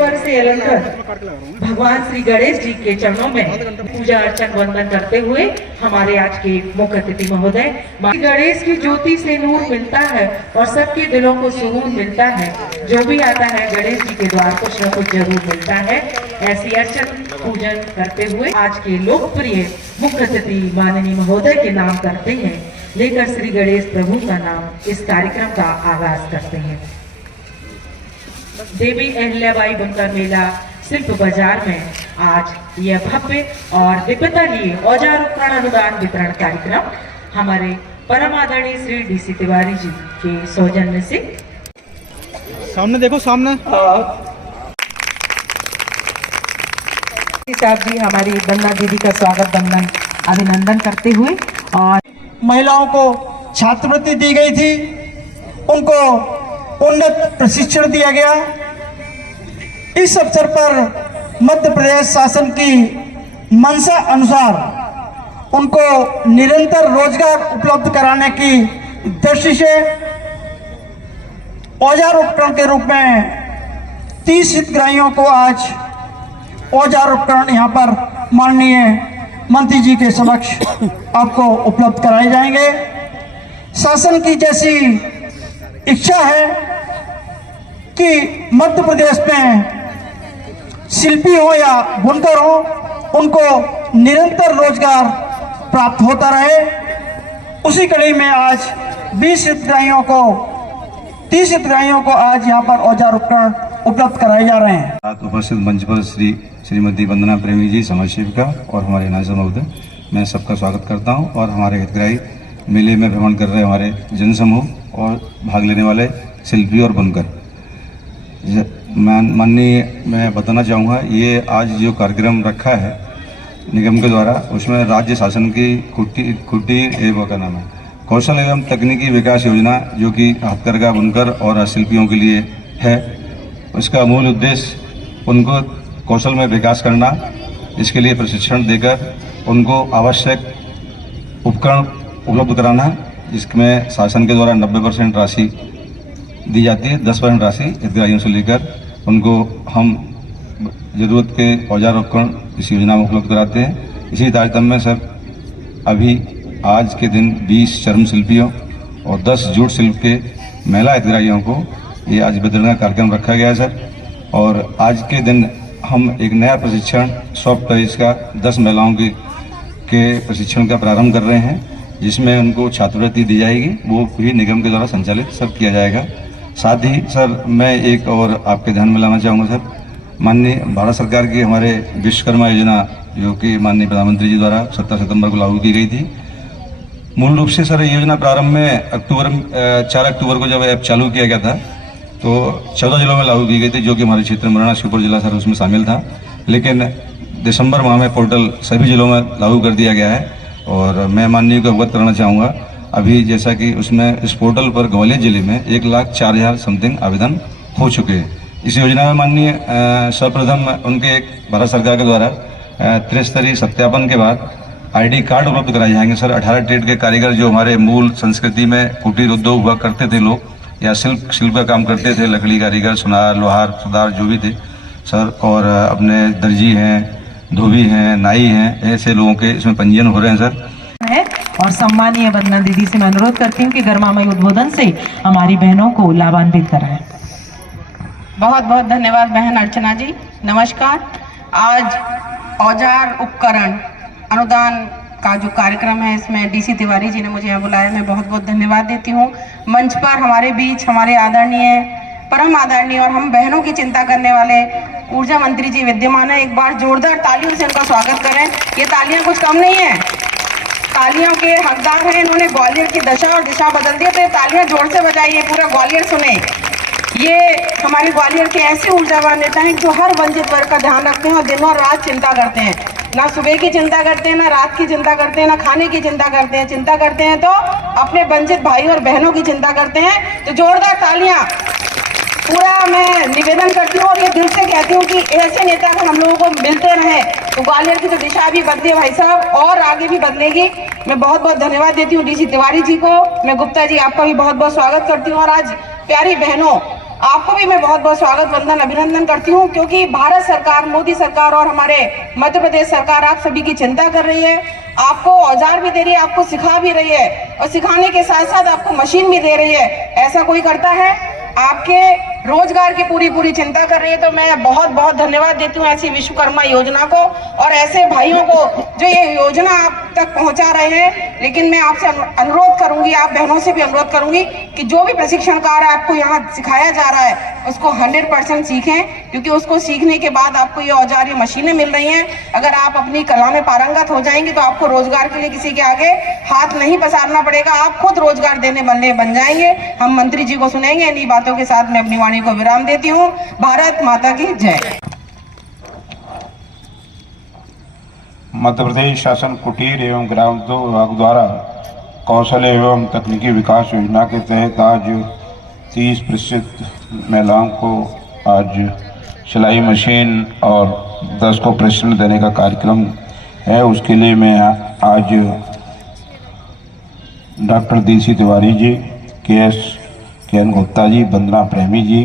स्वर से अलंकृत भगवान श्री गणेश जी के चरणों में पूजा अर्चन वंदन करते हुए हमारे आज के मुख्य अतिथि महोदय, गणेश की ज्योति से नूर मिलता है और सबके दिलों को सुकून मिलता है। जो भी आता है गणेश जी के द्वार को श्रम जरूर मिलता है। ऐसी अर्चन पूजन करते हुए आज के लोकप्रिय मुख्य अतिथि माननीय महोदय के नाम करते हैं, लेकर श्री गणेश प्रभु का नाम इस कार्यक्रम का आगाज करते हैं। देवी अहिल्याबाई बुनकर मेला शिल्प बाजार में आज यह भव्य और दिव्यता लिए औजार उपकरण अनुदान वितरण कार्यक्रम हमारे परम आदरणीय श्री डीसी तिवारी जी के सौजन्य से सामने देखो, सामने साहब जी हमारी वंदना दीदी का स्वागत वंदन अभिनंदन करते हुए, और महिलाओं को छात्रवृत्ति दी गई थी, उनको उन्नत प्रशिक्षण दिया गया। इस अवसर पर मध्य प्रदेश शासन की मंशा अनुसार उनको निरंतर रोजगार उपलब्ध कराने की दृष्टि से औजार उपकरण के रूप में 30 हितग्राहियों को आज औजार उपकरण यहाँ पर माननीय मंत्री जी के समक्ष आपको उपलब्ध कराए जाएंगे। शासन की जैसी इच्छा है कि मध्य प्रदेश में शिल्पी हो या बुनकर हो, उनको निरंतर रोजगार प्राप्त होता रहे, उसी कड़ी में आज 30 हितग्राहियों को आज यहाँ पर औजार उपकरण उपलब्ध कराए जा रहे हैं। उपस्थित मंच पर श्रीमती वंदना प्रेमी जी, समाज सेविका और हमारे नायब महोदय, मैं सबका स्वागत करता हूं। और हमारे हितग्राही मेले में भ्रमण कर रहे हमारे जनसमूह और भाग लेने वाले शिल्पी और बुनकर, मैं बताना चाहूँगा, ये आज जो कार्यक्रम रखा है निगम के द्वारा, उसमें राज्य शासन की कुटीर एवं का नाम है कौशल एवं तकनीकी विकास योजना, जो कि हथकरघा बुनकर और शिल्पियों के लिए है। उसका मूल उद्देश्य उनको कौशल में विकास करना, इसके लिए प्रशिक्षण देकर उनको आवश्यक उपकरण उपलब्ध कराना, जिसमें शासन के द्वारा 90% राशि दी जाती है। 10% राशि हितग्राहियों से लेकर उनको हम जरूरत के औजार उपकरण इस योजना में उपलब्ध कराते हैं। इसी तारतम्य में सर अभी आज के दिन 20 चर्म शिल्पियों और 10 जूट शिल्प के महिला हितग्राहियों को ये आज वितरण का कार्यक्रम रखा गया है सर। और आज के दिन हम एक नया प्रशिक्षण सॉफ्ट टॉयज का 10 महिलाओं के प्रशिक्षण का प्रारंभ कर रहे हैं, जिसमें उनको छात्रवृत्ति दी जाएगी, वो भी निगम के द्वारा संचालित सब किया जाएगा। साथ ही सर मैं एक और आपके ध्यान में लाना चाहूँगा सर, माननीय भारत सरकार की हमारे विश्वकर्मा योजना, जो कि माननीय प्रधानमंत्री जी द्वारा 17 सितंबर को लागू की गई थी। मूल रूप से सर ये योजना प्रारंभ में 4 अक्टूबर को जब ऐप चालू किया गया था, तो 14 जिलों में लागू की गई थी, जो कि हमारे क्षेत्र मुरैना श्योपुर जिला सर उसमें शामिल था। लेकिन दिसंबर माह में पोर्टल सभी जिलों में लागू कर दिया गया है। और मैं माननीय को अवगत कराना चाहूँगा, अभी जैसा कि उसमें इस पोर्टल पर ग्वालियर जिले में 1,04,000 समथिंग आवेदन हो चुके हैं। इस योजना में माननीय सर्वप्रथम उनके भारत सरकार के द्वारा त्रिस्तरीय सत्यापन के बाद ID कार्ड उपलब्ध कराए जाएंगे सर। 18 ट्रेड के कारीगर, जो हमारे मूल संस्कृति में कुटीर उद्योग हुआ करते थे लोग, या शिल्प का काम करते थे, लकड़ी कारीगर, सुनार, लोहार, सुधार जो भी थे सर, और अपने दर्जी हैं, धोबी हैं, नाई हैं, ऐसे लोगों के इसमें पंजीयन हो रहे हैं सर। और सम्मानीय वंदना दीदी से मैं अनुरोध करती हूँ कि गर्मामय उद्बोधन से हमारी बहनों को लाभान्वित कराएं। बहुत बहुत धन्यवाद बहन अर्चना जी। नमस्कार। आज औजार उपकरण अनुदान का जो कार्यक्रम है, इसमें डीसी तिवारी जी ने मुझे यहाँ बुलाया, मैं बहुत बहुत धन्यवाद देती हूँ। मंच पर हमारे बीच हमारे आदरणीय, परम आदरणीय और हम बहनों की चिंता करने वाले ऊर्जा मंत्री जी विद्यमान है। एक बार जोरदार तालियों से इनका स्वागत करें। ये तालियां कुछ कम नहीं है, तालियों के हकदार हैं। इन्होंने ग्वालियर की दशा और दिशा बदल दी, तो ये तालियां जोर से बजाइए, पूरा ग्वालियर सुने। ये हमारे ग्वालियर के ऐसे ऊर्जावान नेता हैं जो हर वंचित वर्ग का ध्यान रखते हैं और दिन और रात चिंता करते हैं। ना सुबह की चिंता करते हैं, ना रात की चिंता करते हैं, ना खाने की चिंता करते हैं। चिंता करते हैं तो अपने वंचित भाई और बहनों की चिंता करते हैं। तो जोरदार तालियां पूरा मैं निवेदन करती हूँ और ये दिल से कहती हूँ कि ऐसे नेता अगर हम लोगों को मिलते रहे तो ग्वालियर की तो दिशा भी बदले भाई साहब, और आगे भी बदलेगी। मैं बहुत बहुत धन्यवाद देती हूँ डीसी तिवारी जी को। मैं गुप्ता जी आपका भी बहुत बहुत स्वागत करती हूँ। और आज प्यारी बहनों, आपको भी मैं बहुत बहुत स्वागत वंदन अभिनंदन करती हूँ, क्योंकि भारत सरकार, मोदी सरकार और हमारे मध्य प्रदेश सरकार आप सभी की चिंता कर रही है। आपको औजार भी दे रही है, आपको सिखा भी रही है, और सिखाने के साथ साथ आपको मशीन भी दे रही है। ऐसा कोई करता है? आपके रोजगार की पूरी चिंता कर रही है। तो मैं बहुत बहुत धन्यवाद देती हूँ ऐसी विश्वकर्मा योजना को और ऐसे भाइयों को जो ये योजना आप तक पहुंचा रहे हैं। लेकिन मैं आपसे अनुरोध करूंगी, आप बहनों से भी अनुरोध करूंगी कि जो भी प्रशिक्षण कार्य आपको यहाँ सिखाया जा रहा है उसको 100% सीखें, क्योंकि उसको सीखने के बाद आपको ये औजार, ये मशीनें मिल रही हैं। अगर आप अपनी कला में पारंगत हो जाएंगे तो आपको रोजगार के लिए किसी के आगे हाथ नहीं पसारना पड़ेगा, आप खुद रोजगार देने वाले बन जाएंगे। हम मंत्री जी को सुनेंगे। इन्हीं बातों के साथ मैं अपनी वाणी को विराम देती हूँ। भारत माता की जय। मध्य प्रदेश शासन कुटीर एवं ग्राम उद्योग विभाग द्वारा कौशल एवं तकनीकी विकास योजना के तहत आज 30% महिलाओं को आज सिलाई मशीन और 10 को प्रशिक्षण देने का कार्यक्रम है। उसके लिए मैं आज doctor DC Tiwari ji, KS Gupta ji, वंदना प्रेमी जी,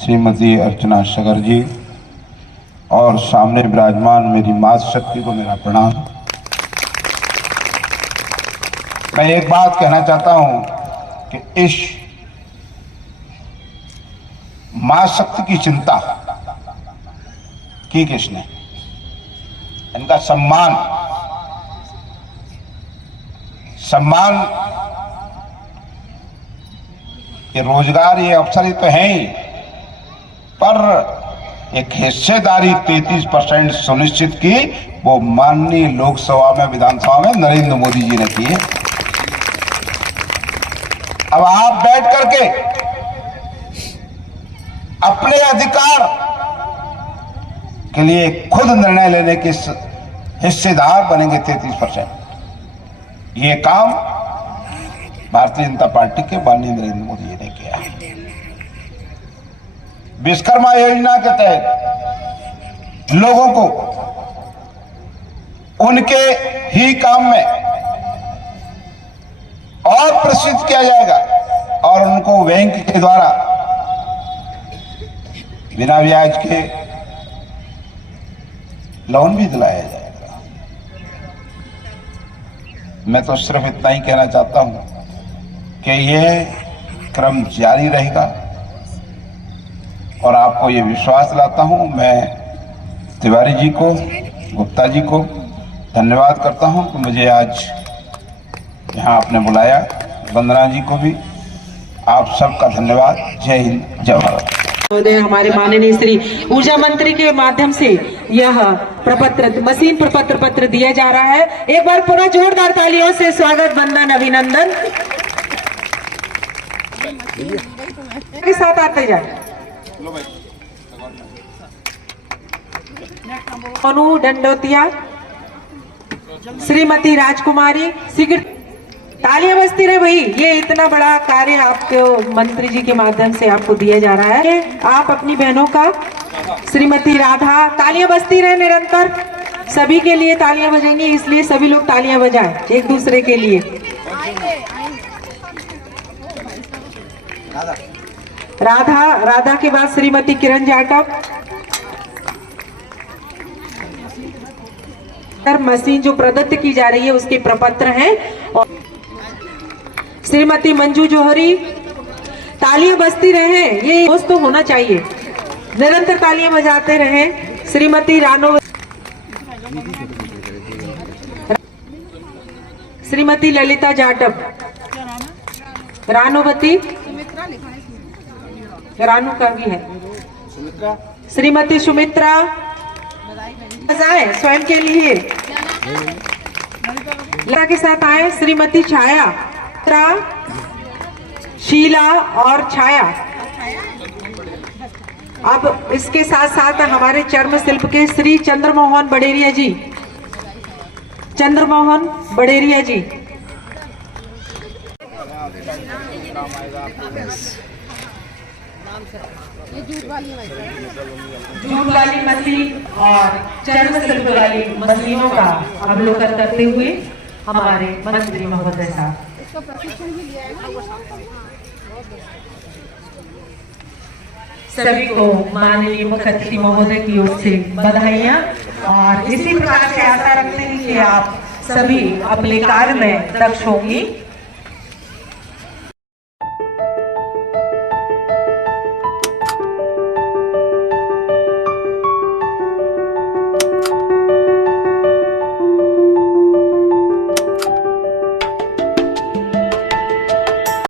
श्रीमती अर्चना सगर जी और सामने विराजमान मेरी माता शक्ति को मेरा प्रणाम। मैं एक बात कहना चाहता हूं कि इस मां शक्ति की चिंता की किसने? इनका सम्मान ये रोजगार, ये अवसर ही तो है ही, पर एक हिस्सेदारी 33% सुनिश्चित की वो माननीय लोकसभा में, विधानसभा में नरेंद्र मोदी जी ने की है। अब आप बैठ करके अपने अधिकार के लिए खुद निर्णय लेने के हिस्सेदार बनेंगे 33%। ये काम भारतीय जनता पार्टी के माननीय नरेंद्र मोदी जी ने किया है। विश्वकर्मा योजना के तहत लोगों को उनके ही काम में और प्रशिक्षित किया जाएगा और उनको बैंक के द्वारा बिना ब्याज के लोन भी दिलाया जाएगा। मैं तो सिर्फ इतना ही कहना चाहता हूं कि यह क्रम जारी रहेगा और आपको ये विश्वास दिलाता हूं। मैं तिवारी जी को, गुप्ता जी को धन्यवाद करता हूं कि मुझे आज यहाँ आपने बुलाया। वंदना जी को भी आप सबका धन्यवाद। जय हिंद, जय भारत। हमारे माननीय श्री ऊर्जा मंत्री के माध्यम से यह प्रपत्र, मशीन प्रपत्र पत्र दिया जा रहा है। एक बार पूरा जोरदार तालियों से स्वागत, वंदन, अभिनंदन के साथ आते जाए। मनु दंडोतिया, श्रीमती राजकुमारी, तालियां बजती रहे भाई। ये इतना बड़ा कार्य आपको मंत्री जी के माध्यम से आपको दिया जा रहा है। आप अपनी बहनों का, श्रीमती राधा, तालियां बजती रहे निरंतर। सभी के लिए तालियां बजेंगी, इसलिए सभी लोग तालियां बजाएं एक दूसरे के लिए। राधा के बाद श्रीमती किरण जाटव। मशीन जो प्रदत्त की जा रही है उसके प्रपत्र हैं। और श्रीमती मंजू जौहरी, तालियां बजती रहे, ये दोस्त तो होना चाहिए, निरंतर तालियां बजाते रहे। श्रीमती श्रीमती ललिता जाटव, रानोवती, रानू का भी है, श्रीमती सुमित्रा, स्वयं के लिए लता के साथ आए। श्रीमती छाया, शीला और छाया। अब इसके साथ साथ हमारे चर्म शिल्प के श्री चंद्रमोहन बड़ेरिया जी, चंद्रमोहन बड़ेरिया जी। जूट वाली मशीन और चर्म शिल्प वाली मशीनों का अवलोकन करते हुए हमारे मंत्री महोदय साहब। सभी को माननीय मुख्य अतिथि महोदय की ओर से बधाइयाँ और इसी प्रकार से आशा रखते हैं कि आप सभी अपने कार्य में दक्ष होंगी।